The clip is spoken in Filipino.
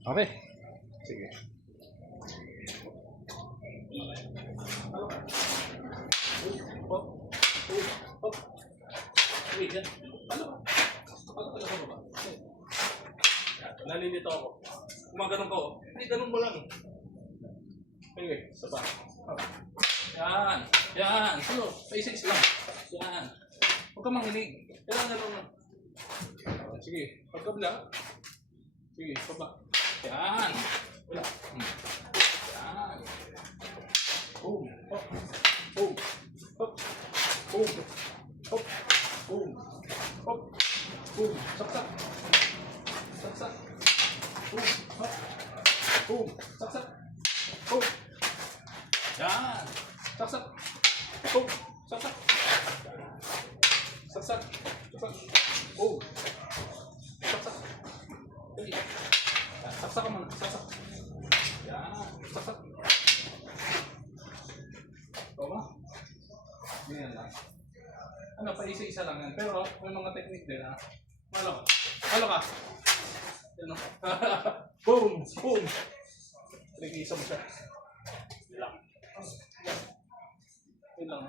Okay. Sige. Hop. Hop. Sige, yan. Nalilito ako. Kumaganon ka, oh. Ay, ganun mo lang. Okay, isa pa. Yan. Yan. Sino? Pa-isix lang. Yan. Huwag ka manginig. Kailangan ganun lang. Sige. Pagkabla. Sige, baba. Yan. Wala. Yan. Boom. Hop. Boom. Hop. Boom. Hop. Boom. Hop. Boom. Saksak. Saksak. Boom. Hop. Boom. Saksak. Boom. Yan. Saksak. Boom. Saksak. Saksak. Saksak. Boom. Saksak. Sige. Saksak ka muna. Saksak. Yan. Saksak. Tama? Ganyan lang. Ano, pa isa-isa lang yan. Pero may mga technique din, ha? Malo. Malo ka. Yan, no? Boom! Boom! Nag-iisa mo siya. Yan lang. Yan lang.